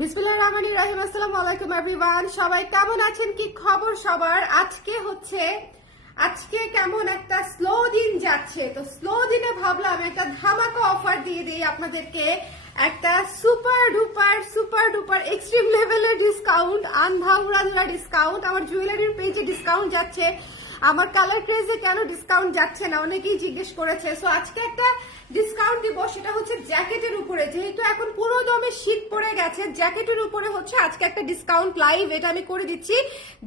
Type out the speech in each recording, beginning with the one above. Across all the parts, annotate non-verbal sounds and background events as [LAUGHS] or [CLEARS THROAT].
বিসমিল্লাহির রহমানির রহিম, আসসালামু আলাইকুম সবাই কেমন আছেন? কি খবর সবার? আজকে হচ্ছে, আজকে কেমন একটা স্লো দিন যাচ্ছে। তো স্লো দিনে ভাবলাম একটা ধামাকা অফার দিয়ে দিই আপনাদেরকে। একটা সুপার সুপার এক্সট্রিম লেভেলের ডিসকাউন্ট ডিসকাউন্ট আমার জুয়েলারির পেজে ডিসকাউন্ট যাচ্ছে। আমার কালার ক্রেজে কেন ডিসকাউন্ট যাচ্ছে না? অনেকেই জিজ্ঞেস করেছে। সো আজকে একটা ডিসকাউন্ট দিব, সেটা হচ্ছে জ্যাকেটের উপরে। যেহেতু এখন পুরো দমে শীত পড়ে গেছে জ্যাকেটের উপরে হচ্ছে আজকে একটা ডিসকাউন্ট লাইভ এটা আমি করে দিচ্ছি।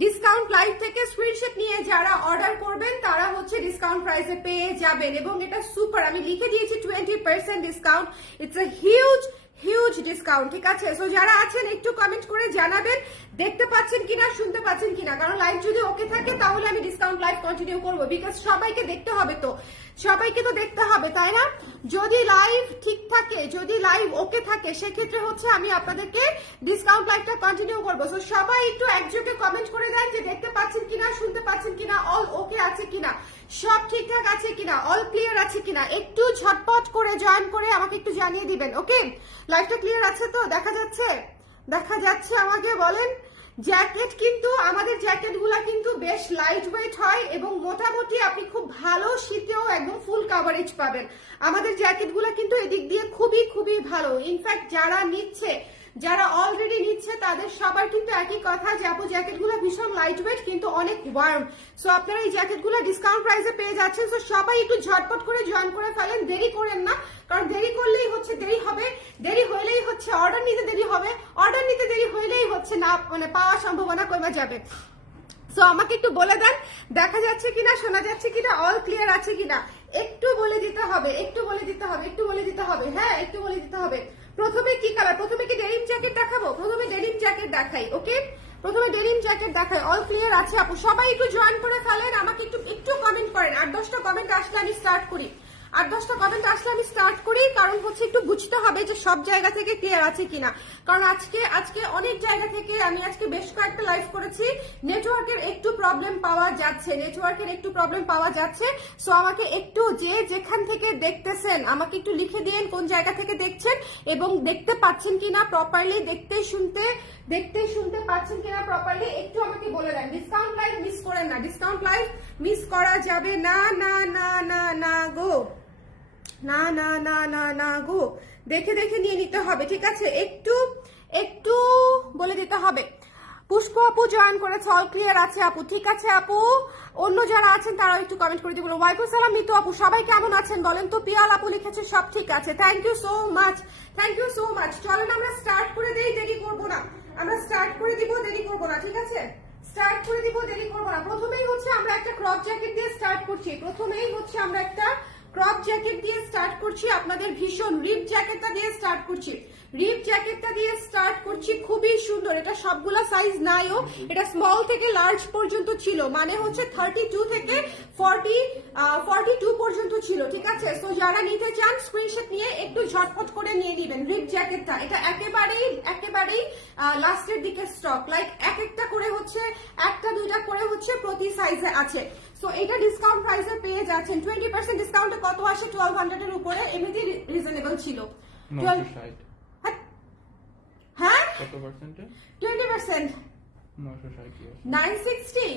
ডিসকাউন্ট লাইভ থেকে স্ক্রিনশট নিয়ে যারা অর্ডার করবেন, তারা হচ্ছে ডিসকাউন্ট প্রাইসে পেয়ে যাবেন। এবং এটা সুপার আমি লিখে দিয়েছি twenty percent discount it's a huge huge discount ঠিক আছে? সো যারা আছেন, একটু কমেন্ট করে জানাবেন, দেখতে পাচ্ছেন কিনা, শুনতে পাচ্ছেন কিনা। কারণ লাইভ যদি ওকে থাকে, তাহলে আমি ডিসকাউন্ট লাইভ কন্টিনিউ করব বিকজ সবাইকে দেখতে হবে তো। সবাইকে তো দেখতে হবে, তাই না? যদি লাইভ ঠিক থাকে, যদি লাইভ ওকে থাকে, সেক্ষেত্রে হচ্ছে আমি আপনাদেরকে ডিসকাউন্ট লাইভটা কন্টিনিউ করব। সো সবাই একটু একযোগে কমেন্ট করে দেন যে দেখতে পাচ্ছেন কিনা, শুনতে পাচ্ছেন কিনা অল ওকে আছে কিনা, সব ঠিকঠাক আছে কিনা অল ক্লিয়ার আছে কিনা, একটু ঝটপট করে জয়েন করে আমাকে একটু জানিয়ে দিবেন ওকে লাইভটা ক্লিয়ার আছে তো? দেখা যাচ্ছে? দেখা যাচ্ছে আমাকে, বলেন। জ্যাকেট কিন্তু, আমাদের জ্যাকেটগুলো কিন্তু বেশ লাইট ওয়েট হয় এবং মোটামুটি আপনি খুব ভালো শীতেও একদম ফুল কাভারেজ পাবেন। আমাদের জ্যাকেটগুলো কিন্তু এদিক দিয়ে খুবই খুবই ভালো। ইনফ্যাক্ট যারা নিচ্ছে যারা অলরেডি নিচ্ছে, তাদের সবার কিন্তু একই কথা যে, আপু জ্যাকেটগুলো ভীষণ লাইট ওয়েট কিন্তু অনেক ওয়ার্ম সো আপনারা এই জ্যাকেটগুলো ডিসকাউন্ট প্রাইসে পেয়ে যাচ্ছেন। সো সবাই একটু ঝটপট করে জয়েন করে ফেলেন। দেরি করেন না, কারণ দেরি করলেই হচ্ছে, দেরি হবে। দেরি হইলেই হচ্ছে অর্ডার নিতে দেরি হবে। অর্ডার নিতে দেরি হইলেই হচ্ছে না মানে পাওয়ার সম্ভাবনা কমে যাবে। সো আমাকে একটু বলে দেন, দেখা যাচ্ছে কিনা, শোনা যাচ্ছে কিনা অল ক্লিয়ার আছে কিনা? একটু বলে দিতে হবে, একটু বলে দিতে হবে, একটু বলে দিতে হবে। হ্যাঁ একটু বলে দিতে হবে। প্রথমে কি কালার প্রথমে কি ডেনিম জ্যাকেট দেখাবো? প্রথমে ডেনিম জ্যাকেট দেখাই ওকে প্রথমে ডেনিম জ্যাকেট দেখাই অল ক্লিয়ার আছে আপু? সবাই একটু জয়েন করে ফেলেন, আমাকে একটু একটু কমেন্ট করেন। আট দশটা কমেন্ট আসলে আমি স্টার্ট করি। আট দশটা কমেন্ট আসলে আমি স্টার্ট করি, কারণ হচ্ছে একটু বুঝতে হবে যে সব জায়গা থেকে ক্লিয়ার আছে কিনা। কারণ আজকে আজকে অনেক জায়গা থেকে আমি আজকে বেশ কয়েকটা লাইভ করেছি। নেটওয়ার্কের একটু প্রবলেম পাওয়া যাচ্ছে নেটওয়ার্কের একটু প্রবলেম পাওয়া যাচ্ছে। সো আমাকে একটু যে যেখান থেকে দেখতেছেন, আমাকে একটু লিখে দিন কোন জায়গা থেকে দেখছেন এবং দেখতে পাচ্ছেন কিনা প্রপারলি দেখতে শুনতে দেখতে শুনতে পাচ্ছেন কিনা প্রপারলি একটু আমাকে বলে দেন। ডিসকাউন্ট লাইভ মিস করেন না। ডিসকাউন্ট লাইভ মিস করা যাবে না না না না না, গো। না না না না না গো। দেখে দেখে নিয়ে নিতে হবে, ঠিক আছে? একটু একটু বলে দিতে হবে। পুষ্প আপু জয়েন করেছে অল ক্লিয়ার আছে আপু, ঠিক আছে আপু? অন্য যারা আছেন তারা একটু কমেন্ট করে দিবেন ওয়াইকুম সালাম, মিতু আপু, সবাই কেমন আছেন বলেন তো? পিয়াল আপু লিখেছে, সব ঠিক আছে। Thank you so much thank you so much চলেন আমরা স্টার্ট করে দেই, দেরি করব না। আমরা স্টার্ট করে দিব, দেরি করব না, ঠিক আছে? স্টার্ট করে দিব, দেরি করব না। প্রথমেই হচ্ছে আমরা একটা ক্রপ জ্যাকেট দিয়ে স্টার্ট করছি। প্রথমেই হচ্ছে আমরা একটা ক্রপ জ্যাকেট দিয়ে স্টার্ট করছি আপনাদের ভীষণ। রিপ জ্যাকেটটা দিয়ে স্টার্ট করছি। রিপ জ্যাকেটটা দিয়ে স্টার্ট করছি, খুবই সুন্দর। এটা সবগুলা সাইজ নাইও এটা স্মল থেকে লার্জ পর্যন্ত ছিল। মানে হচ্ছে থার্টি টু থেকে ফর্টি ফর্টি টু পর্যন্ত ছিল, ঠিক আছে? তো যারা নিতে চান স্ক্রিনশট নিয়ে একটু ঝটপট করে নিয়ে নিবেন রিপ জ্যাকেটটা। এটা একেবারেই একেবারেই লাস্টের দিকে স্টক লাইক এক একটা করে হচ্ছে, একটা দুইটা করে হচ্ছে প্রতি সাইজে আছে। সো এটা ডিসকাউন্ট প্রাইসে পেয়ে যাচ্ছেন। টোয়েন্টি পার্সেন্ট ডিসকাউন্টে কত আসে? টুয়েলভ হান্ড্রেড এর উপরে। এমনিতেই রিজনেবল ছিল। ষাট। হ্যাঁ? কত পার্সেন্টে টোয়েন্টি পার্সেন্ট নাইন সিক্সটি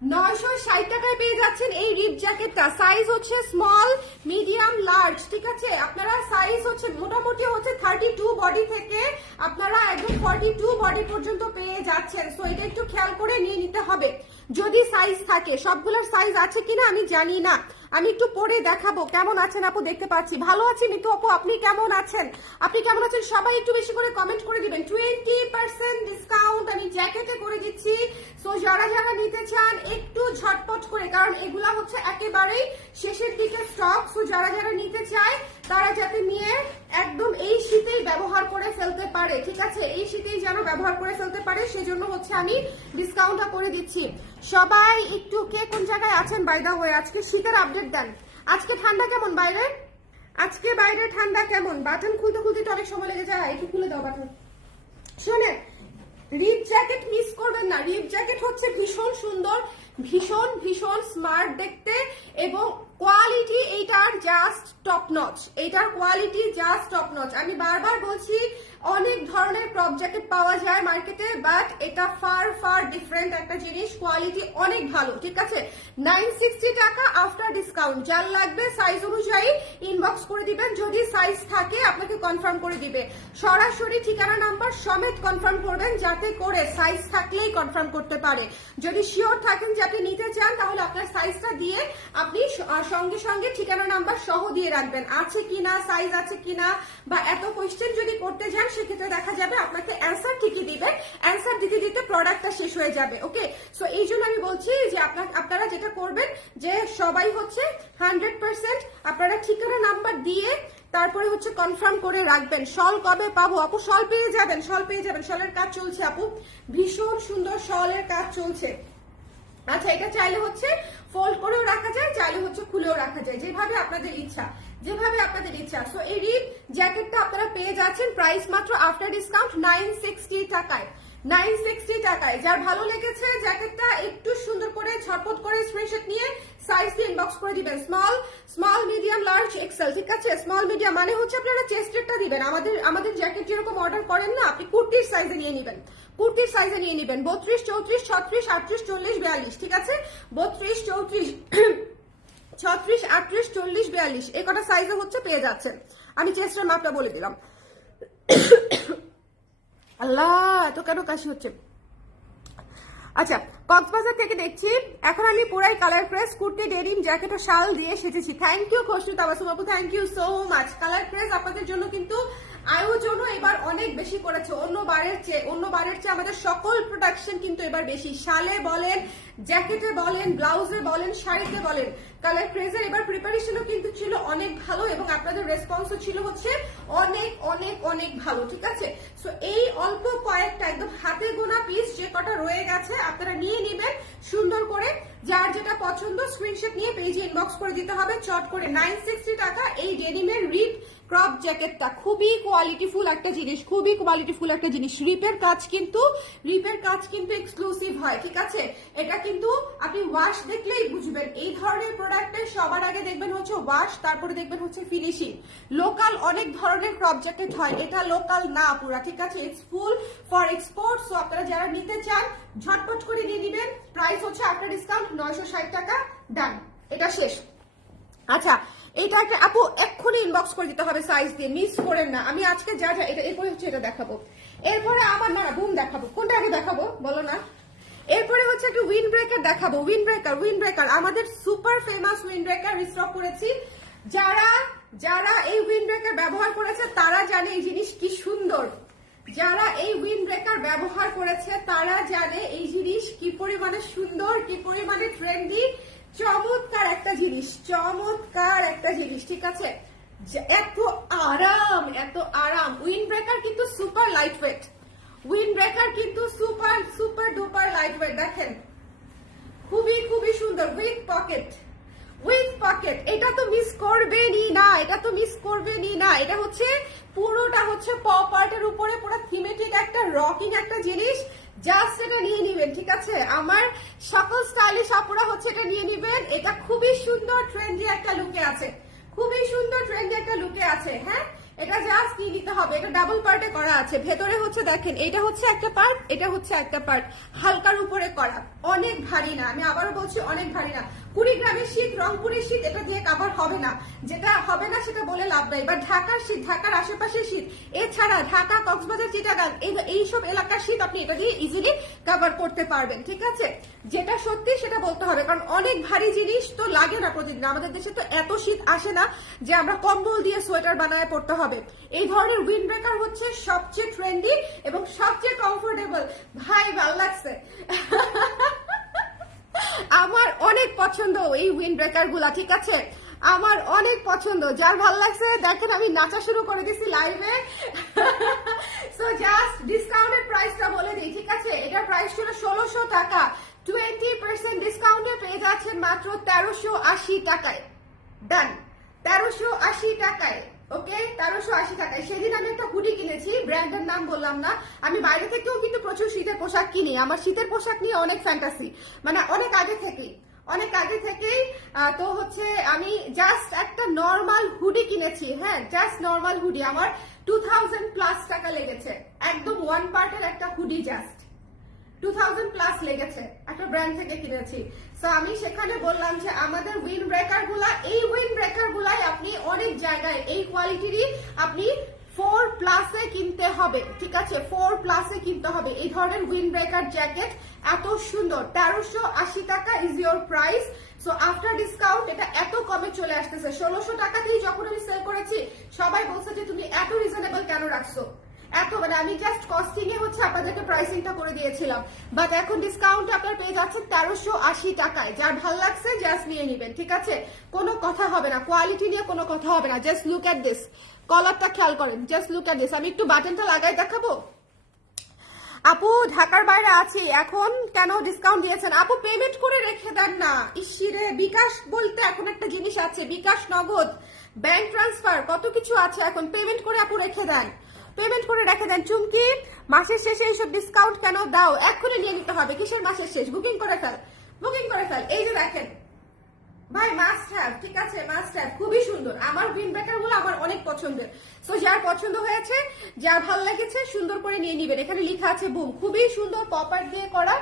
নয়শো ষাট টাকায় পেয়ে যাচ্ছেন এই রিপ জ্যাকেটটা। সাইজ হচ্ছে স্মল মিডিয়াম লার্জ ঠিক আছে? আপনারা সাইজ হচ্ছে, মোটামুটি হচ্ছে থার্টি টু বডি থেকে আপনারা একদম ফর্টি টু বডি পর্যন্ত পেয়ে যাচ্ছেন। সো এটা একটু খেয়াল করে নিয়ে নিতে হবে। যদি সাইজ থাকে, সবগুলোর সাইজ আছে কিনা আমি জানি না। আমি একটু পরে দেখাবো। কেমন আছেন আপু? দেখতে পাচ্ছি। ভালো আছি মিতু আপু, আপনি কেমন আছেন? আপনি কেমন আছেন? সবাই একটু বেশি করে কমেন্ট করে দিবেন। টোয়েন্টি পার্সেন্ট ডিসকাউন্ট আমি জ্যাকেটে করে দিচ্ছি। সো যারা যারা নিতে চান, একটু ঝটপট করে, কারণ এগুলা হচ্ছে একেবারেই শেষের দিকে স্টক সো যারা যারা নিতে চায় তারা যাতে নিয়ে একদম এই শীতেই ব্যবহার করে ফেলতে পারে, ঠিক আছে? এই শীতেই যেন ব্যবহার করে ফেলতে পারে, সেজন্য হচ্ছে আমি ডিসকাউন্টটা করে দিচ্ছি। সবাই একটু কে কোন জায়গায় আছেন বাইদা হয়ে আজকে শীতের আপডেট দেন। আজকে ঠান্ডা কেমন বাইরে? আজকে বাইরে ঠান্ডা কেমন? বাটন খুলতে খুলতে তো অনেক সময় লেগে যায়। একটু খুলে দাও বাটন। শোনেন, রিপ জ্যাকেট মিস করবেন না। রিপ জ্যাকেট হচ্ছে ভীষণ সুন্দর, ভীষণ ভীষণ স্মার্ট দেখতে এবং কোয়ালিটি এইটার জাস্ট টপ নচ এইটার কোয়ালিটি জাস্ট টপ নচ আমি বারবার বলছি অনেক ধরনের ক্রপ জ্যাকেট পাওয়া যায় মার্কেটে বাট এটা ফার ফার ডিফারেন্ট একটা জিনিস। কোয়ালিটি অনেক ভালো, ঠিক আছে? নাইন সিক্সটি টাকা আফটার ডিসকাউন্ট যার লাগবে সাইজ অনুযায়ী ইনবক্স করে দিবেন। যদি সাইজ থাকে, আপনাকে কনফার্ম করে দিবে। সরাসরি ঠিকানা নাম্বার সমেত কনফার্ম করবেন, যাতে করে সাইজ থাকলেই কনফার্ম করতে পারে। যদি শিওর থাকেন যে আপনি নিতে চান, তাহলে আপনার সাইজটা দিয়ে আপনি সঙ্গে সঙ্গে ঠিকানা নাম্বার সহ দিয়ে রাখবেন। আছে কিনা সাইজ আছে কিনা, বা এত কোয়েশ্চেন যদি করতে যান সেক্ষেত্রে দেখা যাবে আপনাকে অ্যান্সার ঠিকই দিবে। অ্যান্সার দিতে দিতে প্রোডাক্টটা শেষ হয়ে যাবে ওকে সো এই জন্য আমি বলছি যে আপনারা যেটা করবেন যে সবাই হচ্ছে হান্ড্রেড পার্সেন্ট আপনারা ঠিকানা নাম্বার দিয়ে তারপরে হচ্ছে কনফার্ম করে রাখবেন। শল কবে পাবো? আপু, শল পেয়ে যাবেন, শল পেয়ে যাবেন। শলের কাজ চলছে, আপু। ভীষণ সুন্দর শলের কাজ চলছে। আচ্ছা এটা চাইলে হচ্ছে ফোল্ড করেও রাখা যায়, চাইলে হচ্ছে খুলেও রাখা যায়, যেভাবে আপনাদের ইচ্ছা। যেভাবে আপনাদের ইচ্ছা। সো এই রিপ জ্যাকেটটা আপনারা পেয়ে যাচ্ছেন প্রাইস মাত্র আফটার ডিসকাউন্ট নাইন সিক্সটি টাকায়। নাইন সিক্সটি টাকায়। যার ভালো লেগেছে জ্যাকেটটা, একটু সুন্দর করে ঝটপট করে স্ক্রিনশট নিয়ে সাইজ দিয়ে ইনবক্স করে দিবেন। Small small medium large XL ঠিক আছে? স্মল মিডিয়াম মানে হচ্ছে আপনারা চেস্টেরটা দিবেন। আমাদের আমাদের জ্যাকেট যেরকম অর্ডার করেন না, আপনি কুর্তির সাইজে নিয়ে নেবেন। কুর্তির সাইজে নিয়ে নেবেন। বত্রিশ, চৌত্রিশ, ছত্রিশ, আটত্রিশ, চল্লিশ, বিয়াল্লিশ, ঠিক আছে? বত্রিশ, চৌত্রিশ ছত্রিশ, আটত্রিশ, চল্লিশ, বিয়াল্লিশ। এই কটা সাইজে হচ্ছে পেয়ে যাচ্ছেন। আমি চেস্টের মাপটা বলে দিলাম। আল্লাহ, এত কেন কাশি হচ্ছে? আচ্ছা কক্সবাজার থেকে দেখছি, এখন আমি পুরাই colour press kurti denim jacket ও শাল দিয়ে সেজেছি। থ্যাংক ইউ খসরু তাবাসুম আপু thank you so much colour press আপনাদের জন্য কিন্তু আয়োজনও এবার অনেক বেশি করেছে। অন্য চেয়ে অন্য চেয়ে আমাদের সকল প্রোডাকশন কিন্তু এবার বেশি। শালে বলেন জ্যাকেটে বলেন ব্লাউজে বলেন, শাড়িতে বলেন। কালার ক্রেজের এবার প্রিপারেশনও কিন্তু ছিল অনেক ভালো এবং আপনাদের রেসপন্সও ছিল হচ্ছে অনেক অনেক অনেক ভালো, ঠিক আছে? সো এই অল্প কয়েকটা একদম হাতে গোনা পিস যে কটা রয়ে গেছে, আপনারা নিয়ে নেবেন সুন্দর করে। যার যেটা পছন্দ স্ক্রিনশট নিয়ে পেজে ইনবক্স করে দিতে হবে। চট করে নাইন সিক্সটি টাকা এই ডেনিমের রিপ ক্রপ জ্যাকেটটা খুবই কোয়ালিটিফুল একটা জিনিস, খুবই কোয়ালিটিফুল একটা জিনিস। রিপের কাজ কিন্তু, রিপের কাজ কিন্তু এক্সক্লুসিভ হয়, ঠিক আছে? এটা কিন্তু আপনি ওয়াশ দেখলেই বুঝবেন। এই ধরনের প্রোডাক্টের সবার আগে দেখবেন হচ্ছে ওয়াশ তারপরে দেখবেন হচ্ছে ফিনিশিং লোকাল অনেক ধরনের ক্রপ জ্যাকেট হয়, এটা লোকাল না পুরা, ঠিক আছে? It's full for export so আপনারা যারা নিতে চান, ঝটপট করে নিয়ে নিবেন। প্রাইস হচ্ছে আফটার ডিসকাউন্ট নয়শো ষাট টাকা ডান এটা শেষ। আচ্ছা এইটাকে আপু, এক্ষুনি ইনবক্স করে দিতে হবে সাইজ দিয়ে। মিস করেন না। আমি আজকে যা যা, এটা এরপরে হচ্ছে এটা দেখাবো। এরপরে আমার না বুম দেখাবো। কোনটা আগে দেখাবো, বলো না? এরপরে হচ্ছে একটা উইন ব্রেকার দেখাবো। উইন ব্রেকার উইন ব্রেকার আমাদের super famous wind breaker stock করেছি। যারা যারা এই উইন ব্রেকার ব্যবহার করেছে, তারা জানে এই জিনিস কি সুন্দর। যারা এই উইন ব্রেকার ব্যবহার করেছে, তারা জানে এই জিনিস কি পরিমাণে সুন্দর, কি পরিমাণে ট্রেন্ডি চমৎকার একটা জিনিস, চমৎকার একটা জিনিস, ঠিক আছে? এত আরাম এত আরাম। উইন্ড ব্রেকার কিন্তু super light weight wind breaker কিন্তু super super duper light weight দেখেন। খুবই খুবই সুন্দর। With pocket with pocket. এটা তো মিস করবেনই না, এটা তো মিস করবেনই না। এটা হচ্ছে, পুরোটা হচ্ছে পপ আর্টের উপরে, পুরো থিমেটিক একটা রকিং একটা জিনিস। জাস্ট এটা নিয়ে ঠিক আছে? আমার সকল হচ্ছে এটা নিয়ে এটা খুবই সুন্দর একটা লুকে আছে। খুবই সুন্দর একটা লুকে আছে হ্যাঁ? এটা জাস্ট নিতে হবে। এটা ডাবল পার্টে করা আছে। ভেতরে হচ্ছে দেখেন, এটা হচ্ছে একটা পার্ট এটা হচ্ছে একটা পার্ট হালকার উপরে করা। অনেক ভারী না, আমি আবারও বলছি অনেক ভারী না। কুড়িগ্রামের শীত, রংপুরের শীত, এটা দিয়ে কাভার হবে না। যেটা হবে না, সেটা বলে লাভ নাই। বা ঢাকার শীত, ঢাকার আশেপাশের শীত, এছাড়া ঢাকা, কক্সবাজার, চিটাগাং, এই এইসব এলাকার শীত আপনি এটা দিয়ে ইজিলি কভার করতে পারবেন, ঠিক আছে? যেটা সত্যি, সেটা বলতে হবে, কারণ অনেক ভারী জিনিস তো লাগে না প্রতিদিন। আমাদের দেশে তো এত শীত আসে না যে আমরা কম্বল দিয়ে সোয়েটার বানায় পড়তে হবে। এই ধরনের উইন্ড ব্রেকার হচ্ছে সবচেয়ে ট্রেন্ডি এবং সবচেয়ে কমফোর্টেবল ভাই, ভালো লাগছে। [LAUGHS] আমার অনেক পছন্দ এই উইন্ড ব্রেকারগুলা, ঠিক আছে? আমার অনেক পছন্দ। যার ভালো লাগছে, দেখেন আমি নাচা শুরু করে দিছি লাইভে সো জাস্ট ডিসকাউন্টের প্রাইসটা বলে দিই, ঠিক আছে? এটার প্রাইস ছিল ষোলোশো টাকা। টোয়েন্টি পার্সেন্ট ডিসকাউন্টে পেয়ে যাচ্ছেন মাত্র তেরোশো আশি টাকায়। ডান তেরোশো আশি টাকায়। ওকে? তেরোশো আশি টাকায় সেদিন আমি একটা হুডি কিনেছি, ব্র্যান্ডের নাম বললাম না। আমি বাইরে থেকেও কিন্তু প্রচুর শীতের পোশাক কিনি। আমার শীতের পোশাক নিয়ে অনেক ফ্যান্টাসি মানে অনেক আগে থেকেই। অনেক আগে থেকেই তো হচ্ছে আমি জাস্ট একটা নর্মাল হুডি কিনেছি হ্যাঁ? Just normal hoodie. আমার টু থাউজেন্ড প্লাস টাকা লেগেছে। একদম ওয়ান পার্টের একটা hoodie just two thousand plus লেগেছে। একটা ব্র্যান্ড থেকে কিনেছি। আমি সেখানে বললাম যে আমাদের উইন ব্রেকারগুলা, এই উইন ব্রেকার গুলাই আপনি অনেক জায়গায়, এই কোয়ালিটিরই আপনি ফোর প্লাসে কিনতে হবে, ঠিক আছে? ফোর প্লাসে কিনতে হবে। এই ধরনের উইন ব্রেকার জ্যাকেট এত সুন্দর, তেরোশো আশি টাকা is your price so after discount এটা এত কমে চলে আসতেছে। ষোলোশো টাকাতেই যখন আমি সেল করেছি, সবাই বলছে যে তুমি এত রিজনেবল কেন রাখছো? এত মানে আমি জাস্ট কস্টিং এ হচ্ছে আপনাদেরকে প্রাইসিংটা করে দিয়েছিলাম। বাট এখন ডিসকাউন্ট আপনার পেয়ে যাচ্ছেন তেরোশো আশি টাকায়। যার ভালো লাগছে জাস্ট নিয়ে নেবেন, ঠিক আছে? কোনো কথা হবে না। কোয়ালিটি নিয়ে কোনো কথা হবে না। জাস্ট লুক এট দিস কলারটা খেয়াল করেন। জাস্ট লুক এট দিস আমি একটু বাটনটা লাগাই দেখাবো? আপু, ঢাকার বাইরে আছি। এখন কেন ডিসকাউন্ট দিয়েছেন? আপু পেমেন্ট করে রেখে দেন না। ইসিরে বিকাশ বলতে এখন একটা জিনিস আছে। বিকাশ নগদ। ব্যাংক ট্রান্সফার কত কিছু আছে এখন। পেমেন্ট করে আপু রেখে দেন। পেমেন্ট করে রেখে দেন। চুমকি, মাসের শেষে এইসব ডিসকাউন্ট কেন দাও? এক্ষুনি নিয়ে নিতে হবে। কিসের মাসের শেষ? বুকিং করে ফেল। বুকিং করে ফেল। এই যে দেখেন। ভাই মাস্ট হ্যাভ ঠিক আছে মাস্ট হ্যাভ খুবই সুন্দর। আমার গ্রিন ব্যাটারগুলো আমার অনেক পছন্দের। সো যার পছন্দ হয়েছে, যার ভালো লেগেছে, সুন্দর করে নিয়ে নিবেন। এখানে লেখা আছে বুম খুবই সুন্দর পপার দিয়ে করা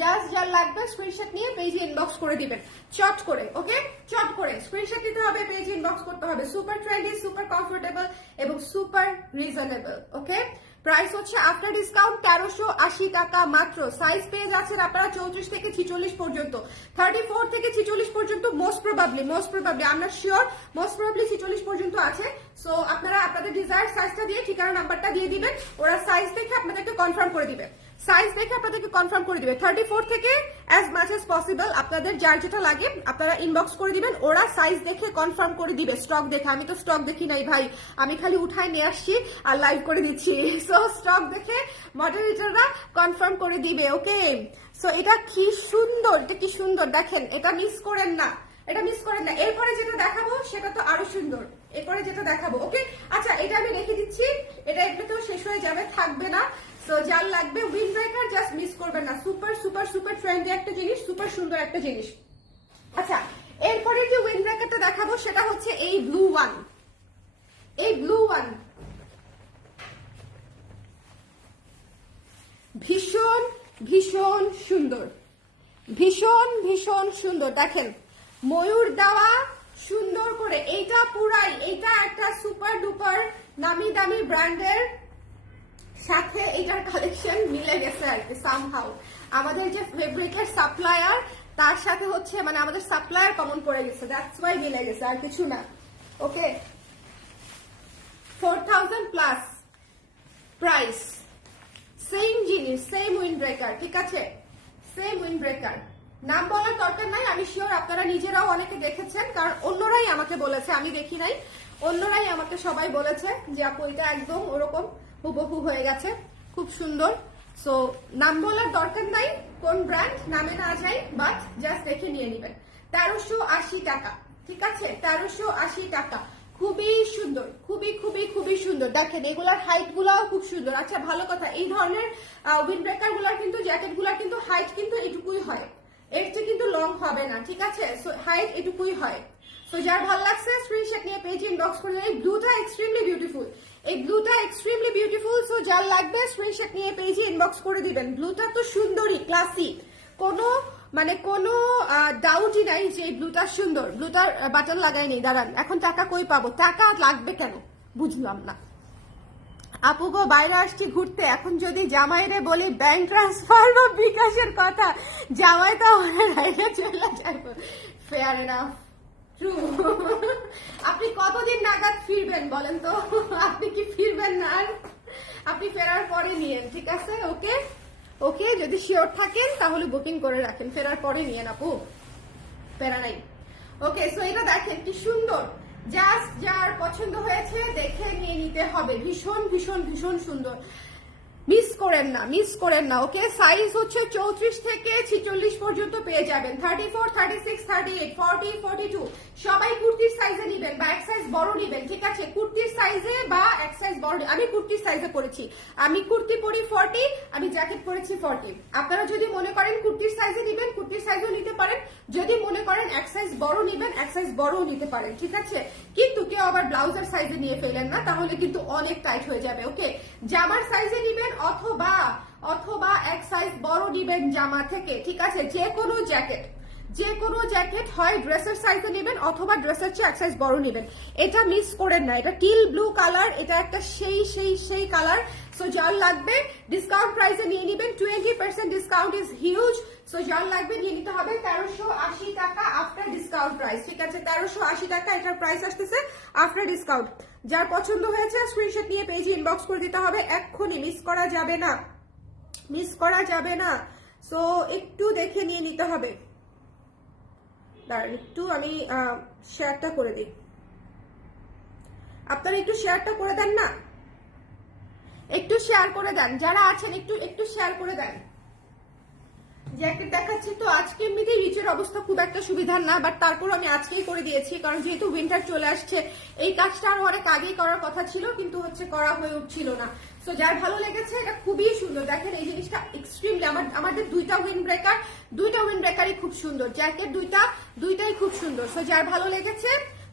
জাস্ট যার লাগবে স্ক্রিনশট নিয়ে পেজে ইনবক্স করে দিবেন। চট করে ওকে চট করে। স্ক্রিনশট নিতে হবে পেজে ইনবক্স করতে হবে। সুপার ট্রেন্ডি সুপার কমফোর্টেবল এবং সুপার রিজনেবল ওকে প্রাইস হচ্ছে আফটার ডিসকাউন্ট তেরোশো আশি টাকা মাত্র। সাইজ পেয়ে যাচ্ছেন আপনারা চৌত্রিশ থেকে ছিচল্লিশ পর্যন্ত। থার্টি ফোর থেকে ছিচল্লিশ পর্যন্ত মোস্ট প্রবাবলি মোস্ট প্রবাবলি আমরা শিওর মোস্ট প্রবাবলি ছিচল্লিশ পর্যন্ত আছে। সো আপনারা আপনাদের ডিজায়ার সাইজটা দিয়ে ঠিকানা নাম্বারটা দিয়ে দিবেন। ওরা সাইজ দেখে আপনাদেরকে কনফার্ম করে দিবে। সাইজ দেখে আপনাদেরকে কনফার্ম করে দিবে। থার্টি ফোর থেকে অ্যাজ মাচ এস পসিবল আপনাদের যার যেটা লাগে, আপনারা ইনবক্স করে দিবেন। ওরা সাইজ দেখে কনফার্ম করে দিবে। স্টক দেখে। আমি তো স্টক দেখি নাই ভাই। আমি খালি উঠাই নিয়ে আসছি আর লাইভ করে দিচ্ছি। [LAUGHS] সো স্টক দেখে মডারেটররা কনফার্ম করে দিবে ওকে সো এটা কি সুন্দর, এটা কি সুন্দর? দেখেন, এটা মিস করেন না। এটা মিস করেন না। এরপরে যেটা দেখাবো, সেটা তো আরও সুন্দর। এরপরে যেটা দেখাবো ওকে আচ্ছা এটা আমি রেখে দিচ্ছি। এটা এমনিতেও শেষ হয়ে যাবে, থাকবে না। সো যার লাগবে উইন ব্রেকার জাস্ট মিস করবেন না। সুপার সুপার সুপার ট্রেন্ডি একটা জিনিস সুপার সুন্দর একটা জিনিস। আচ্ছা এরপরে যে উইন ব্রেকারটা দেখাবো, সেটা হচ্ছে এই ব্লু ওয়ান এই ব্লু ওয়ান ভীষণ ভীষণ সুন্দর। ভীষণ ভীষণ সুন্দর। দেখেন, ময়ূর দেওয়া সুন্দর করে, এইটা পুরাই, এইটা একটা সুপার ডুপার নামি দামি ব্র্যান্ডের সাথে এটার কালেকশন মিলে গেছে আর কি সামহাউ আমাদের যে ফেব্রিকের সাপ্লায়ার তার সাথে হচ্ছে মানে আমাদের সাপ্লায়ার কমন পড়ে গেছে দ্যাটস ওয়াই মিলে গেছে, আর কিছু না। Okay four thousand plus price same জিনিস সেম উইন্ড ব্রেকার ঠিক আছে? সেম উইন্ড ব্রেকার নাম বলার দরকার নাই, আমি শিওর আপনারা নিজেরাও অনেকে দেখেছেন, কারণ অন্যরাই আমাকে বলেছে, আমি দেখি নাই। অন্যরাই আমাকে সবাই বলেছে যে, আপু, এটা একদম ওরকম হুবহু হয়ে গেছে। খুব সুন্দর। সো নাম বলার দরকার নাই, কোন ব্র্যান্ড নামে না যাই বাট জাস্ট দেখে নিয়ে নেবেন। তেরোশো আশি টাকা, ঠিক আছে? তেরোশো আশি টাকা। খুবই সুন্দর, খুবই খুবই খুবই সুন্দর। দেখেন, এগুলার হাইট গুলাও খুব সুন্দর। আচ্ছা ভালো কথা, এই ধরনের উইন্ড ব্রেকারগুলার কিন্তু জ্যাকেটগুলার কিন্তু হাইট কিন্তু এটুকুই হয়। এর চেয়ে কিন্তু লং হবে না, ঠিক আছে? সো হাইট এটুকুই হয়। তো যার ভালো লাগছে স্ক্রিনশট নিয়ে পেজ ইনবক্স করে ব্লুটা এক্সট্রিমলি বিউটিফুল এই ব্লুটা এক্সট্রিমলি বিউটিফুল সো যার লাগবে স্ক্রিনশট নিয়ে পেজে ইনবক্স করে দিবেন। ব্লুটা তো সুন্দরই ক্লাসি কোনো মানে কোনো ডাউটই নাই যে এই ব্লুটা সুন্দর। ব্লুটার বাটন লাগাই নেই, দাঁড়ান। এখন টাকা কই পাবো? টাকা লাগবে কেন? বুঝলাম না। আপু গো, বাইরে আসছি ঘুরতে। এখন যদি জামাইরে বলি ব্যাংক ট্রান্সফার বা বিকাশের কথা, জামাই তো চলে যাবে। ফেয়ার এনাফ [LAUGHS] আপনি কতদিন নাগাদ ফিরবেন বলেন তো? [LAUGHS] আপনি কি ফিরবেন না? আপনি ফেরার পরে নিয়েন, ঠিক আছে? ওকে? ওকে, যদি শিওর থাকেন, তাহলে বুকিং করে রাখেন। ফেরার পরে নিয়েন, আপু। প্যারা নাই। ওকে সো এটা দেখেন কি সুন্দর। জাস্ট যার পছন্দ হয়েছে, দেখে নিয়ে নিতে হবে। ভীষণ ভীষণ ভীষণ সুন্দর। মিস করেন না, মিস করেন না, ওকে? সাইজ হচ্ছে চৌত্রিশ থেকে ছিচল্লিশ পর্যন্ত পেয়ে যাবেন। Thirty four thirty six thirty eight forty forty two সবাই কুর্তির সাইজে নিবেন বা এক সাইজ বড় নিবেন, ঠিক আছে? কুর্তির সাইজে বা এক সাইজ বড় আমি কুর্তির সাইজে পরেছি। আমি কুর্তি পরি ফর্টি আমি জ্যাকেট পরেছি ফর্টি আপনারা যদি মনে করেন কুর্তির সাইজে নিবেন, কুর্তির সাইজও নিতে পারেন। যদি মনে করেন এক সাইজ বড় নিবেন, এক সাইজ বড়ও নিতে পারেন, ঠিক আছে? কিন্তু কেউ আবার ব্লাউজার সাইজে নিয়ে ফেলেন না, তাহলে কিন্তু অনেক টাইট হয়ে যাবে ওকে জামার সাইজে নিবেন অথবা অথবা এক সাইজ বড় নিবেন জামা থেকে, ঠিক আছে? যে কোনো জ্যাকেট যে কোনো জ্যাকেট হয় ড্রেসের সাইজে নেবেন অথবা ড্রেসের চেয়ে এক সাইজ বড় নেবেন। এটা মিস করেন না, এটা টিল ব্লু কালার এটা একটা সেই সেই সেই কালার সো যার লাগবে ডিসকাউন্ট প্রাইসে নিয়ে নেবেন twenty percent discount is huge so যার লাগবে, নিয়ে নিতে হবে তেরোশো আশি টাকা আফটার ডিসকাউন্ট প্রাইস ঠিক আছে? তেরোশো আশি টাকা, এটার প্রাইস আসতেছে আফটার ডিসকাউন্ট যার পছন্দ হয়েছে স্ক্রিনশট নিয়ে পেজে ইনবক্স করে দিতে হবে। এক্ষুনি মিস করা যাবে না। মিস করা যাবে না। সো একটু দেখে নিয়ে নিতে হবে। দাঁড়ান, একটু আমি শেয়ারটা করে দিই। আপনারা একটু শেয়ারটা করে দেন না? একটু শেয়ার করে দেন। যারা আছেন, একটু একটু শেয়ার করে দেন। জ্যাকেট দেখাচ্ছি, তো আজকে এমনিতেই নিচের অবস্থা খুব একটা সুবিধার না বাট তারপর আমি আজকেই করে দিয়েছি, কারণ যেহেতু উইন্টার চলে আসছে, এই কাজটা আরও অনেক আগেই করার কথা ছিল, কিন্তু হচ্ছে করা হয়ে উঠছিল না। তো যার ভালো লেগেছে, এটা খুবই সুন্দর। দেখেন, এই জিনিসটা এক্সট্রিমলি আমার, আমাদের দুইটা উইন ব্রেকার দুইটা উইন ব্রেকারই খুব সুন্দর। জ্যাকেট দুইটা, দুইটাই খুব সুন্দর। তো যার ভালো লেগেছে,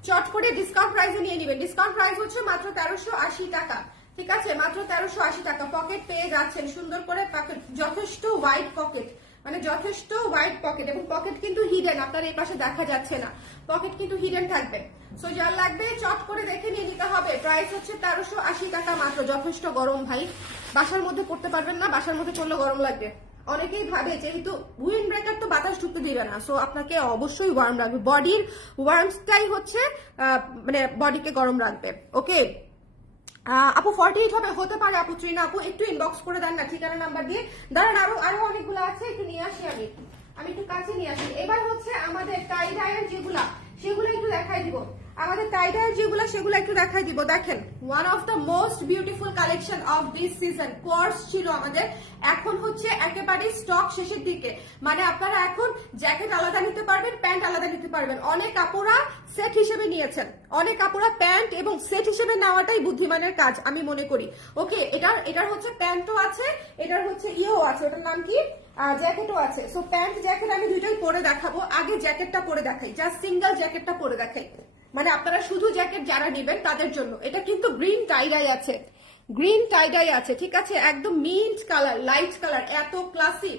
চট করে ডিসকাউন্ট প্রাইসে নিয়ে নেবেন। ডিসকাউন্ট প্রাইস হচ্ছে মাত্র তেরোশো আশি টাকা, ঠিক আছে? মাত্র তেরোশো আশি টাকা। পকেট পেয়ে যাচ্ছেন, সুন্দর করে যথেষ্ট হোয়াইট পকেট মানে যথেষ্ট হোয়াইট পকেট এবং পকেট কিন্তু হিডেন আপনার এই পাশে দেখা যাচ্ছে না। পকেট কিন্তু হিডেন থাকবে। সো যার লাগবে চট করে দেখে নিয়ে নিতে হবে। প্রাইস হচ্ছে তেরোশো আশি টাকা মাত্র, যথেষ্ট গরম ভাই। বাসার মধ্যে পড়তে পারবেন না, বাসার মধ্যে পড়লে গরম লাগবে। অনেকেই ভাবে যেহেতু উইন ব্রেকার তো বাতাস ঢুকতে দিবে না। সো আপনাকে অবশ্যই ওয়ার্ম রাখবে। বডির ওয়ার্মসটাই হচ্ছে মানে বডিকে গরম রাখবে। ওকে আপু ফর্টি এইট হবে, হতে পারে আপু ত্রিনা আপু, একটু ইনবক্স করে দেন না ঠিকানা নাম্বার দিয়ে। দাঁড়ান, আরও আরও অনেকগুলো আছে, একটু নিয়ে আসি আমি। আমি একটু কাছে নিয়ে আসি। এবার হচ্ছে আমাদের টাই ডায়ের যেগুলা, সেগুলো একটু দেখাই দিব। আমাদের টাই ডায়ার যেগুলো, সেগুলো একটু দেখাই দিব। দেখেন one of the most beautiful collection of this season co-ords ছিল আমাদের। এখন হচ্ছে একেবারে স্টক শেষের দিকে। মানে আপনারা এখন জ্যাকেট আলাদা নিতে পারবেন প্যান্ট আলাদা নিতে পারবেন। অনেক আপুরা সেট হিসেবে নিয়েছেন। অনেক আপুরা প্যান্ট এবং সেট হিসেবে নেওয়াটাই বুদ্ধিমানের কাজ, আমি মনে করি। ওকে, এটার এটার হচ্ছে প্যান্টও আছে, এটার হচ্ছে ইয়েও আছে। ওটার নাম কি? জ্যাকেটও আছে। সো প্যান্ট জ্যাকেট আমি দুটোই পরে দেখাবো। আগে জ্যাকেটটা পরে দেখাই জাস্ট সিঙ্গেল জ্যাকেটটা পরে দেখাই। মানে আপনারা শুধু জ্যাকেট যারা নেবেন তাদের জন্য। এটা কিন্তু গ্রিন টাইডাই আছে। গ্রিন টাইডাই আছে, ঠিক আছে? একদম মিন্ট কালার লাইট কালার এত ক্লাসি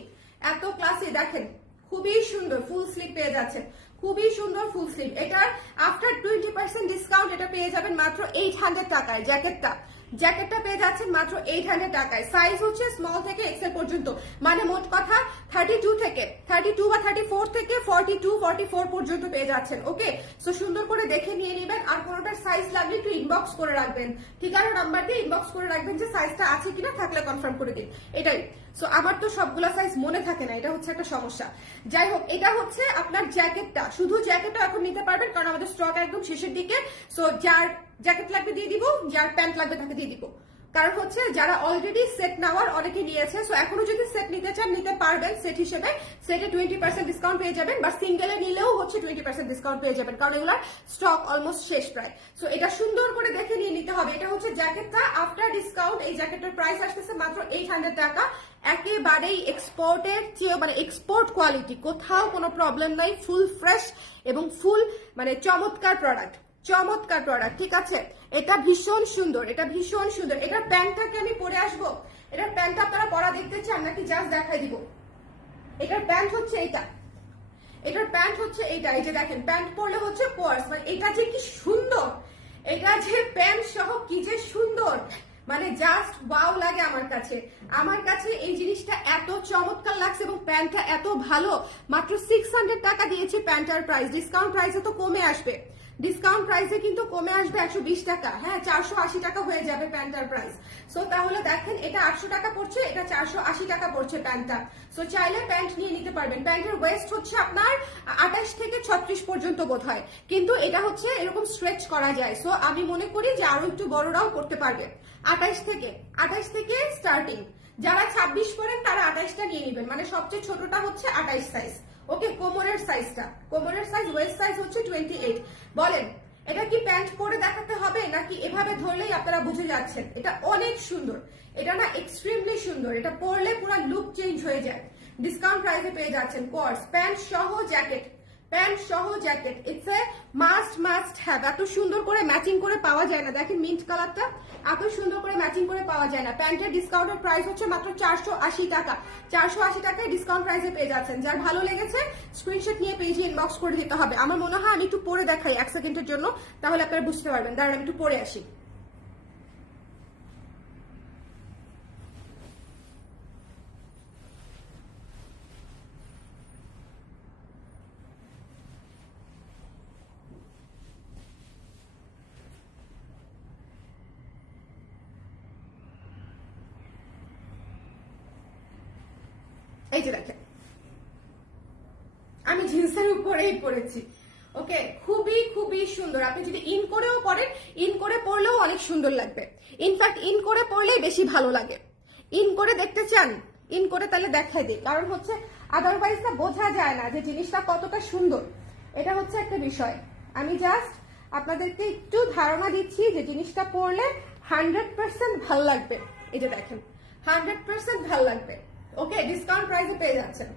এত ক্লাসি দেখেন, খুবই সুন্দর ফুল স্লিপ পেয়ে যাচ্ছেন। খুবই সুন্দর ফুল স্লিপ এটার আফটার টোয়েন্টি পার্সেন্ট ডিসকাউন্ট এটা পেয়ে যাবেন মাত্র এইট হান্ড্রেড টাকায় জ্যাকেটটা জ্যাকেটটা পেয়ে যাচ্ছেন মাত্র এইট হান্ড্রেড টাকায়। সাইজ হচ্ছে স্মল থেকে এক্সেল পর্যন্ত। মানে মোট কথা থার্টি টু থেকে থার্টি টু বা থার্টি ফোর থেকে ফর্টি টু ফর্টি ফোর পর্যন্ত পেয়ে যাচ্ছেন ওকে সো সুন্দর করে দেখে নিয়ে নেবেন আর কোনোটার সাইজ লাগলে একটু ইনবক্স করে রাখবেন। ঠিকানা নাম্বার দিয়ে ইনবক্স করে রাখবেন যে সাইজটা আছে কিনা, থাকলে কনফার্ম করে দিন। এটাই। সো আমার তো সবগুলা সাইজ মনে থাকে না, এটা হচ্ছে একটা সমস্যা। যাই হোক, এটা হচ্ছে আপনার জ্যাকেটটা। শুধু জ্যাকেটটা এখন নিতে পারবেন, কারণ আমাদের স্টক একদম শেষের দিকে। সো যার জ্যাকেট লাগবে দিয়ে দিব, যার প্যান্ট লাগবে তাকে দিয়ে দিব। কারণ হচ্ছে যারা অলরেডি সেট নেওয়ার অনেকে নিয়েছে সো এখনও যদি সেট নিতে চান, নিতে পারবেন সেট হিসেবে। সেটে টোয়েন্টি পার্সেন্ট ডিসকাউন্ট পেয়ে যাবেন, বা সিঙ্গেলে নিলেও হচ্ছে টোয়েন্টি পার্সেন্ট ডিসকাউন্ট পেয়ে যাবেন, কারণ এগুলোর স্টক অলমোস্ট শেষ প্রায়। সো এটা সুন্দর করে দেখে নিয়ে নিতে হবে। এটা হচ্ছে জ্যাকেটটা আফটার ডিসকাউন্ট এই জ্যাকেটের প্রাইস আসতেছে মাত্র এইট হান্ড্রেড টাকা। একেবারেই এক্সপোর্টের চেয়ে মানে এক্সপোর্ট কোয়ালিটি কোথাও কোনো প্রবলেম নাই ফুল ফ্রেশ এবং ফুল মানে চমৎকার প্রোডাক্ট চমৎকার প্রোডাক্ট ঠিক আছে? এটা ভীষণ সুন্দর, এটা ভীষণ সুন্দর। এটার প্যান্টটাকে আমি পরে আসব। এটার প্যান্টটা আপনারা পরা দেখতে চান, নাকি জাস্ট দেখাই দিব? এটার প্যান্ট হচ্ছে এটা। এটার প্যান্ট হচ্ছে এইটা, এই যে দেখেন, প্যান্ট পরলে হচ্ছে পার্স মানে এটা যে কি সুন্দর! এটা যে প্যান্ট সহ কি যে সুন্দর! মানে জাস্ট ওয়াও লাগে আমার কাছে। আমার কাছে এই জিনিসটা এত চমৎকার লাগছে এবং প্যান্টটা এত ভালো। মাত্র সিক্স হান্ড্রেড টাকা দিয়েছি প্যান্টার প্রাইস ডিসকাউন্ট প্রাইসে তো কমে আসবে। ডিসকাউন্ট প্রাইসে কিন্তু কমে আসবে একশো বিশ টাকা। হ্যাঁ চারশো আশি টাকা হয়ে যাবে প্যান্টার প্রাইস সো তাহলে দেখেন, এটা আটশো টাকা পড়ছে, এটা চারশো আশি টাকা পড়ছে প্যান্টটা। সো চাইলে প্যান্ট নিয়ে নিতে পারবেন। প্যান্টের ওয়েস্ট হচ্ছে আপনার আঠাশ থেকে ছত্রিশ পর্যন্ত বোধ হয় কিন্তু এটা হচ্ছে এরকম স্ট্রেচ করা যায়। সো আমি মনে করি যে আরও একটু বড়রাও করতে পারবে। আঠাশ থেকে আঠাশ থেকে স্টার্টিং যারা ছাব্বিশ করেন, তারা আঠাশটা নিয়ে নেবেন। মানে সবচেয়ে ছোটটা হচ্ছে আঠাইশ সাইজ ওকে কোমরের সাইজটা কোমরের সাইজ ওয়েস্ট সাইজ হচ্ছে টোয়েন্টি এইট বলেন, এটা কি প্যান্ট পরে দেখাতে হবে নাকি এভাবে ধরলেই আপনারা বুঝে যাচ্ছেন? এটা অনেক সুন্দর। এটা না এক্সট্রিমলি সুন্দর। এটা পরলে পুরো লুক চেঞ্জ হয়ে যায়। ডিসকাউন্ট প্রাইসে পেয়ে যাচ্ছেন। কোর্স প্যান্ট সহ জ্যাকেট প্যান্ট সহ jacket. It's a must must have এত সুন্দর করে ম্যাচিং করে পাওয়া যায় না। দেখেন মিন্ট কালারটা এত সুন্দর করে ম্যাচিং করে পাওয়া যায় না। প্যান্টের ডিসকাউন্টের প্রাইস হচ্ছে মাত্র চারশো আশি টাকা। চারশো আশি টাকায় ডিসকাউন্ট প্রাইসে পেয়ে যাচ্ছেন। যার ভালো লেগেছে স্ক্রিনশট নিয়ে পেজে ইনবক্স করে দিতে হবে। আমার মনে হয় আমি একটু পরে দেখাই এক সেকেন্ডের জন্য, তাহলে আপনারা বুঝতে পারবেন। দাঁড়ান, আমি একটু পরে আসি। এই যে দেখেন। আমি জিন্সের উপরেই পরেছি ওকে, খুবই খুবই সুন্দর। আপনি যদি ইন করেও পরেন ইন করে পরলেও অনেক সুন্দর লাগবে। ইনফ্যাক্ট ইন করে পরলেই বেশি ভালো লাগে। ইন করে দেখতে চান ইন করে তাহলে দেখাই দিই। কারণ হচ্ছে আদারওয়াইজ না বোঝা যায় না যে জিনিসটা কতটা সুন্দর। এটা হচ্ছে একটা বিষয়। আমি জাস্ট আপনাদেরকে একটু ধারণা দিচ্ছি যে জিনিসটা পড়লে হান্ড্রেড পার্সেন্ট ভালো লাগবে। যে দেখেন হান্ড্রেড পার্সেন্ট ভালো লাগবে। ওকে ডিসকাউন্ট প্রাইসে পেয়ে যাচ্ছেন।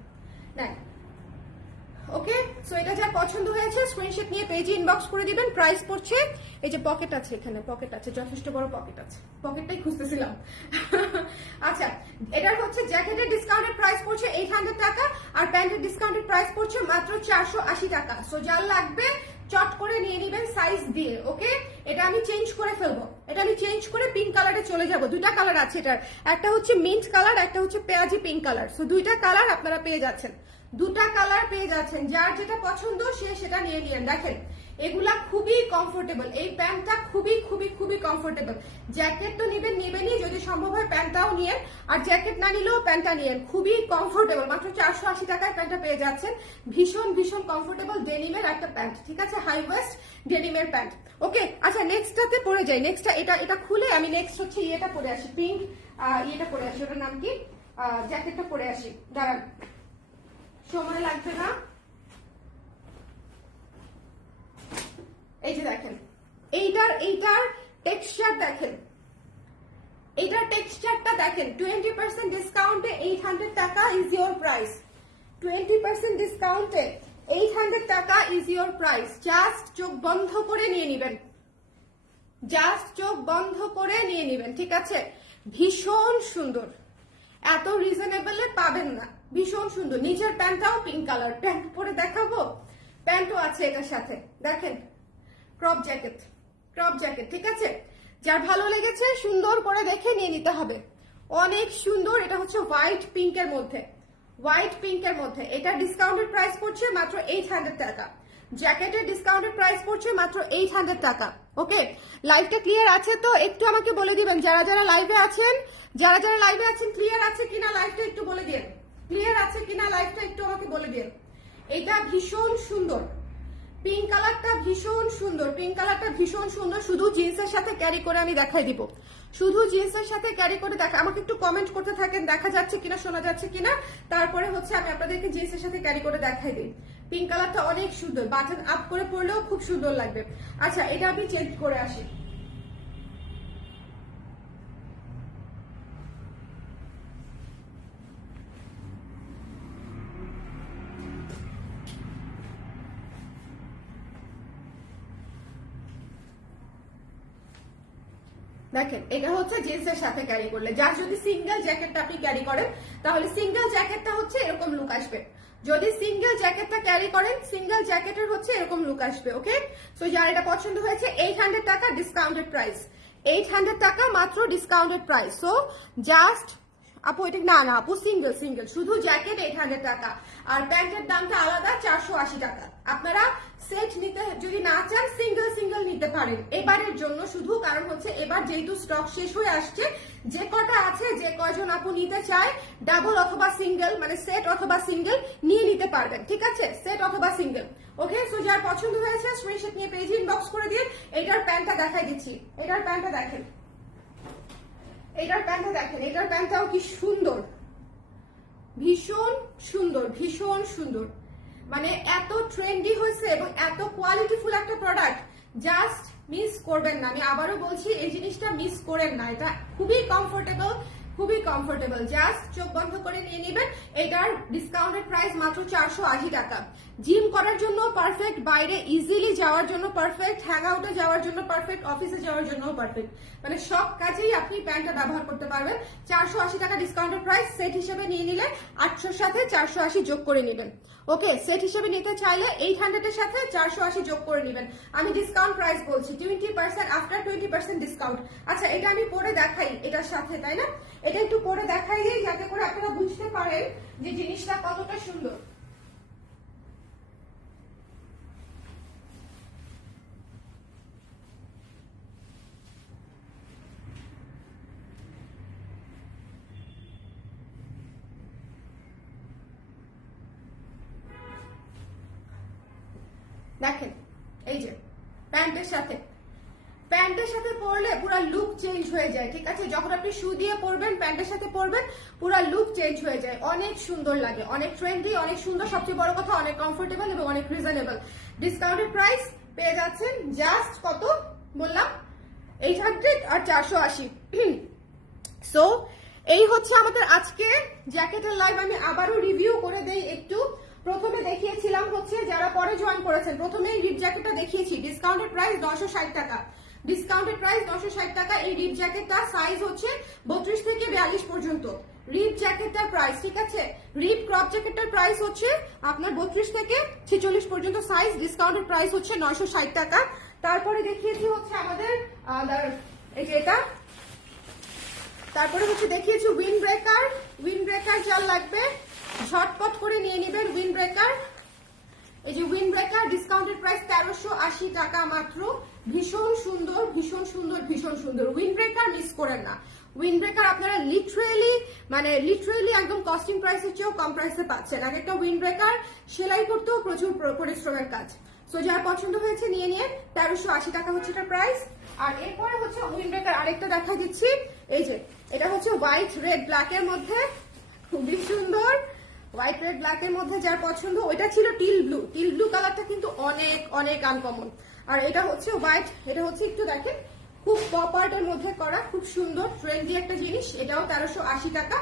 দেখ ওকে সো এটা যা পছন্দ হয়েছে স্ক্রিনশট নিয়ে পেজে ইনবক্স করে দিবেন প্রাইস পড়ছে, এই যে পকেট আছে এখানে পকেট আছে, যথেষ্ট বড় পকেট আছে। পকেটটাই খুঁজতেছিলাম। [LAUGHS] আচ্ছা এটার হচ্ছে জ্যাকেটের ডিসকাউন্টের প্রাইস পড়ছে এইট হান্ড্রেড টাকা, আর প্যান্টের ডিসকাউন্টের প্রাইস পড়ছে মাত্র চারশো আশি টাকা। সো যার লাগবে চট করে নিয়ে নেবেন সাইজ দিয়ে ওকে এটা আমি চেঞ্জ করে ফেলব। এটা আমি চেঞ্জ করে পিঙ্ক কালারে চলে যাব। দুইটা কালার আছে এটার। একটা হচ্ছে মিন্ট কালার একটা হচ্ছে পেঁয়াজি পিঙ্ক কালার সো দুইটা কালার আপনারা পেয়ে যাচ্ছেন। দুটা কালার পেয়ে যাচ্ছেন। যার যেটা পছন্দ, সে সেটা নিয়ে নিলেন দেখেন এগুলা খুবই কমফোর্টেবল এই প্যান্টটা খুবই খুবই খুবই কমফোর্টেবল জ্যাকেট তো নিবেন, নিবেনই, যদি সম্ভব হয় প্যান্টটাও নিয়েন। আর জ্যাকেট না নিলেও প্যান্টটা নিয়েন। খুবই কমফোর্টেবল মাত্র চারশো আশি টাকায় প্যান্টটা পেয়ে যাচ্ছেন। ভীষণ ভীষণ কমফোর্টেবল ডেনিমের একটা প্যান্ট, ঠিক আছে? হাই ওয়েস্ট ডেনিমের প্যান্ট। ওকে আচ্ছা নেক্সটটাতে পরে যাই। নেক্সটটা এটা এটা খুলে আমি নেক্সট হচ্ছে ইয়েটা পরে আসি। পিঙ্ক ইয়েটা পরে আসি। ওটার নাম কি? জ্যাকেটটা পরে আসি। দাঁড়ান। সময় লাগবে না? এই যে দেখেন, এইটার এইটার টেক্সচার দেখেন। এইটার টেক্সচারটা দেখেন টোয়েন্টি পার্সেন্ট ডিসকাউন্টে এইট হান্ড্রেড টাকা is your price twenty percent ডিসকাউন্টে এইট হান্ড্রেড টাকা ইজ ইয়োর প্রাইস জাস্ট চোখ বন্ধ করে নিয়ে নিবেন। জাস্ট চোখ বন্ধ করে নিয়ে নেবেন, ঠিক আছে? ভীষণ সুন্দর। এত রিজনেবলে পাবেন না। ভীষণ সুন্দর। নিচের প্যান্টটাও পিঙ্ক কালার প্যান্ট পরে দেখাবো? প্যান্টও আছে এটার সাথে। দেখেন ক্রপ জ্যাকেট ক্রপ জ্যাকেট, ঠিক আছে? যার ভালো লেগেছে, সুন্দর করে দেখে নিয়ে নিতে হবে। অনেক সুন্দর, এটা হচ্ছে হোয়াইট পিঙ্কের মধ্যে। হোয়াইট পিঙ্কের মধ্যে। এটা ডিসকাউন্টেড প্রাইস পড়ছে মাত্র এইট হান্ড্রেড টাকা। জ্যাকেটের ডিসকাউন্টেড প্রাইস পড়ছে মাত্র এইট হান্ড্রেড টাকা। ওকে লাইভটা ক্লিয়ার আছে তো? একটু আমাকে বলে দিবেন, যারা যারা লাইভে আছেন, যারা যারা লাইভে আছেন ক্লিয়ার আছে কিনা লাইভটা একটু বলে দিন। ক্লিয়ার আছে কিনা লাইভটা একটু আমাকে বলে দিন। এটা ভীষণ সুন্দর। পিঙ্ক কালারটা ভীষণ সুন্দর পিঙ্ক কালারটা ভীষণ সুন্দর। শুধু জিন্সের সাথে ক্যারি করে আমি দেখাই দিব। শুধু জিন্সের সাথে ক্যারি করে দেখা আমাকে একটু কমেন্ট করতে থাকেন, দেখা যাচ্ছে কিনা, শোনা যাচ্ছে কিনা। তারপরে হচ্ছে আমি আপনাদেরকে জিন্সের সাথে ক্যারি করে দেখাই দিই। পিঙ্ক কালারটা অনেক সুন্দর বাটন আপ করে পড়লেও খুব সুন্দর লাগবে। আচ্ছা এটা আমি চেঞ্জ করে আসি। দেখেন, এটা হচ্ছে জিন্সের সাথে ক্যারি করলে। যার যদি সিঙ্গেল জ্যাকেটটা আপনি ক্যারি করেন, তাহলে সিঙ্গেল জ্যাকেটটা হচ্ছে এরকম লুক আসবে। যদি সিঙ্গেল জ্যাকেটটা ক্যারি করেন সিঙ্গেল জ্যাকেটের হচ্ছে এরকম লুক আসবে ওকে সো যার এটা পছন্দ হয়েছে এইট হান্ড্রেড টাকা ডিসকাউন্টেড প্রাইস এইট হান্ড্রেড টাকা মাত্র ডিসকাউন্টেড প্রাইস সো জাস্ট আপু, এটা না না, আপু সিঙ্গেল সিঙ্গেল শুধু জ্যাকেট এইট হান্ড্রেড টাকা। আর প্যান্টের দামটা আলাদা, চারশো আশি টাকা। আপনারা সেট নিতে, যদি না চান সিঙ্গেল সিঙ্গেল নিতে পারেন। এবারের জন্য শুধু, কারণ হচ্ছে এবার যেহেতু স্টক শেষ হয়ে আসছে, যে কটা আছে, যে কজন আপু নিতে চায় ডাবল অথবা সিঙ্গেল মানে সেট অথবা সিঙ্গেল নিয়ে নিতে পারবেন, ঠিক আছে? সেট অথবা সিঙ্গেল ওকে সো যার পছন্দ হয়েছে স্ক্রিনশট নিয়ে পেজ ইনবক্স করে দিয়ে, এটার প্যান্টটা দেখাই দিচ্ছি। এটার প্যান্টটা দেখেন। এটার প্যান্টটা দেখেন, এটার প্যান্টটাও কি সুন্দর। ভীষণ সুন্দর ভীষণ সুন্দর। মানে এত ট্রেন্ডি হয়েছে এবং এত কোয়ালিটিফুল একটা প্রোডাক্ট জাস্ট মিস করবেন না। আমি আবারও বলছি, এই জিনিসটা মিস করেন না। এটা খুবই কমফোর্টেবল খুবই কমফোর্টেবল জাস্ট চোখ বন্ধ করে নিয়ে নেবেন। এটার ডিসকাউন্টেড প্রাইস মাত্র চারশো আশি টাকা। জিম করার জন্য পারফেক্ট বাইরে ইজিলি যাওয়ার জন্য পারফেক্ট হ্যাং আউটে যাওয়ার জন্য পারফেক্ট অফিসে যাওয়ার জন্য পারফেক্ট মানে সব কাজেই আপনি প্যান্টটা ব্যবহার করতে পারবেন। চারশো আশি টাকা ডিসকাউন্টেড প্রাইস সেট হিসেবে নিয়ে নিলে আটশোর সাথে চারশো আশি যোগ করে নেবেন। ওকে, সেট হিসেবে নিতে চাইলে এইট হান্ড্রেড এর সাথে চারশো আশি যোগ করে নেবেন। আমি ডিসকাউন্ট প্রাইস বলছি twenty percent after twenty percent discount আচ্ছা এটা আমি পরে দেখাই এটার সাথে, তাই না? এটা একটু পরে দেখাই যাতে করে আপনারা বুঝতে পারেন যে জিনিসটা কতটা সুন্দর। দেখেন, এই যে, প্যান্টের সাথে। প্যান্টের সাথে পরলে পুরো লুক চেঞ্জ হয়ে যায়, ঠিক আছে? যখন আপনি শু দিয়ে পরবেন, প্যান্টের সাথে পরবেন, পুরো লুক চেঞ্জ হয়ে যায়। অনেক সুন্দর লাগে, অনেক ট্রেন্ডি অনেক সুন্দর, সবচেয়ে বড় কথা অনেক কমফোর্টেবল এবং অনেক রিজনেবল ডিসকাউন্টেড প্রাইস পেয়ে যাচ্ছেন জাস্ট কত? বললাম এইট হান্ড্রেড আর চারশো আশি। [CLEARS THROAT] সো এই হচ্ছে আমাদের আজকে জ্যাকেটের লাইভ আমি আবারও রিভিউ করে দেই একটু। প্রথমে দেখিয়েছিলাম হচ্ছে যারা পরে জয়েন করেছেন। প্রথমে এই রিপ জ্যাকেটটা দেখিয়েছি। ডিসকাউন্টেড প্রাইস নশো ষাট টাকা। ডিসকাউন্টেড প্রাইস নশো ষাট টাকা। এই রিপ জ্যাকেটটা সাইজ হচ্ছে বত্রিশ থেকে বিয়াল্লিশ পর্যন্ত। রিপ জ্যাকেটটার প্রাইস ঠিক আছে? রিপ ক্রপ জ্যাকেটটার প্রাইস হচ্ছে আপনার বত্রিশ থেকে ছেচল্লিশ পর্যন্ত সাইজ ডিসকাউন্টেড প্রাইস হচ্ছে নয়শো ষাট টাকা। তারপরে দেখিয়েছি হচ্ছে আমাদের এই যে এটা। তারপরে হচ্ছে দেখিয়েছি উইন্ড ব্রেকার উইন্ড ব্রেকার যার লাগবে ঝটপট করে নিয়ে নেবেন উইন্ড ব্রেকার এই যে উইন্ড ব্রেকার ডিসকাউন্টেড প্রাইস তেরোশো আশি টাকা মাত্র। ভীষণ সুন্দর ভীষণ সুন্দর ভীষণ সুন্দর। উইন্ড ব্রেকার মিস করেন না। উইন্ড ব্রেকার আপনারা লিটারেলি মানে লিটারেলি একদম কস্টিং প্রাইসের চেয়েও কম প্রাইসে পাচ্ছেন। এক একটা উইন্ড ব্রেকার সেলাই করতেও প্রচুর পরিশ্রমের কাজ। সো যার পছন্দ হয়েছে নিয়ে নিয়ে তেরোশো আশি টাকা হচ্ছে এটা প্রাইস আর এরপরে হচ্ছে উইন্ড ব্রেকার আরেকটা দেখা দিচ্ছি। এই যে, এটা হচ্ছে হোয়াইট রেড ব্ল্যাক এর মধ্যে। খুবই সুন্দর। হোয়াইট রেড ব্ল্যাক এর মধ্যে যার পছন্দ, ওইটা ছিল টিল ব্লু টিল ব্লু কালারটা কিন্তু অনেক অনেক আনকমন আর এটা হচ্ছে হোয়াইট এটা হচ্ছে একটু দেখেন, খুব পপ আর্টের মধ্যে করা, খুব সুন্দর ট্রেন্ডি একটা জিনিস, এটাও তেরোশো টাকা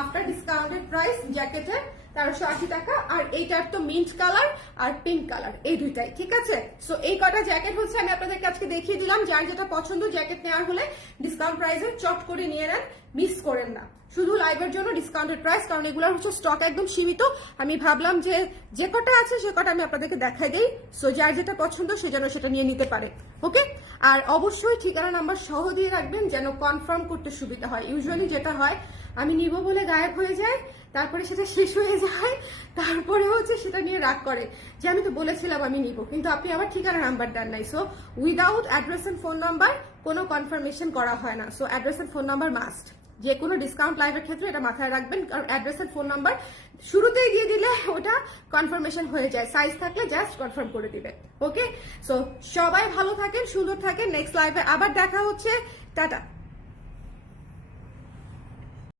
আফটার ডিসকাউন্টেড প্রাইস জ্যাকেটের তেরোশো আশি টাকা, আর এইটার তো মিন্ট কালার আর পিঙ্ক কালার এই দুইটাই, ঠিক আছে? সো এই কটা জ্যাকেট হচ্ছে, আমি আপনাদেরকে আজকে দেখিয়ে দিলাম, যার যেটা পছন্দ জ্যাকেট নেওয়ার হলে ডিসকাউন্ট প্রাইসে চট করে নিয়ে নেন মিস করেন না। শুধু লাইভের জন্য ডিসকাউন্টেড প্রাইস কারণ এগুলোর হচ্ছে স্টক একদম সীমিত। আমি ভাবলাম যে যে কটা আছে, সে কটা আমি আপনাদেরকে দেখাই দিই। সো যার যেটা পছন্দ, সে যেন সেটা নিয়ে নিতে পারে ওকে আর অবশ্যই ঠিকানা নাম্বার সহ দিয়ে রাখবেন, যেন কনফার্ম করতে সুবিধা হয়। ইউজুয়ালি যেটা হয়, আমি নিব বলে গায়েব হয়ে যায় তারপরে সেটা শেষ হয়ে যায়, তারপরে হচ্ছে সেটা নিয়ে রাগ করে যে আমি তো বলেছিলাম আমি নিব, কিন্তু আপনি আমার ঠিকানা নাম্বার দেন নাই। So without address and phone number কোনো কনফার্মেশন করা হয় না। So address and phone number must যে কোনো ডিসকাউন্ট লাইভের ক্ষেত্রে এটা মাথায় রাখবেন, কারণ অ্যাড্রেস এন্ড ফোন নাম্বার শুরুতেই দিয়ে দিলে ওটা কনফার্মেশন হয়ে যায়। সাইজ থাকলে জাস্ট কনফার্ম করে দিবে। ওকে সো সবাই ভালো থাকেন, সুন্দর থাকেন। নেক্সট লাইভে আবার দেখা হচ্ছে। টাটা।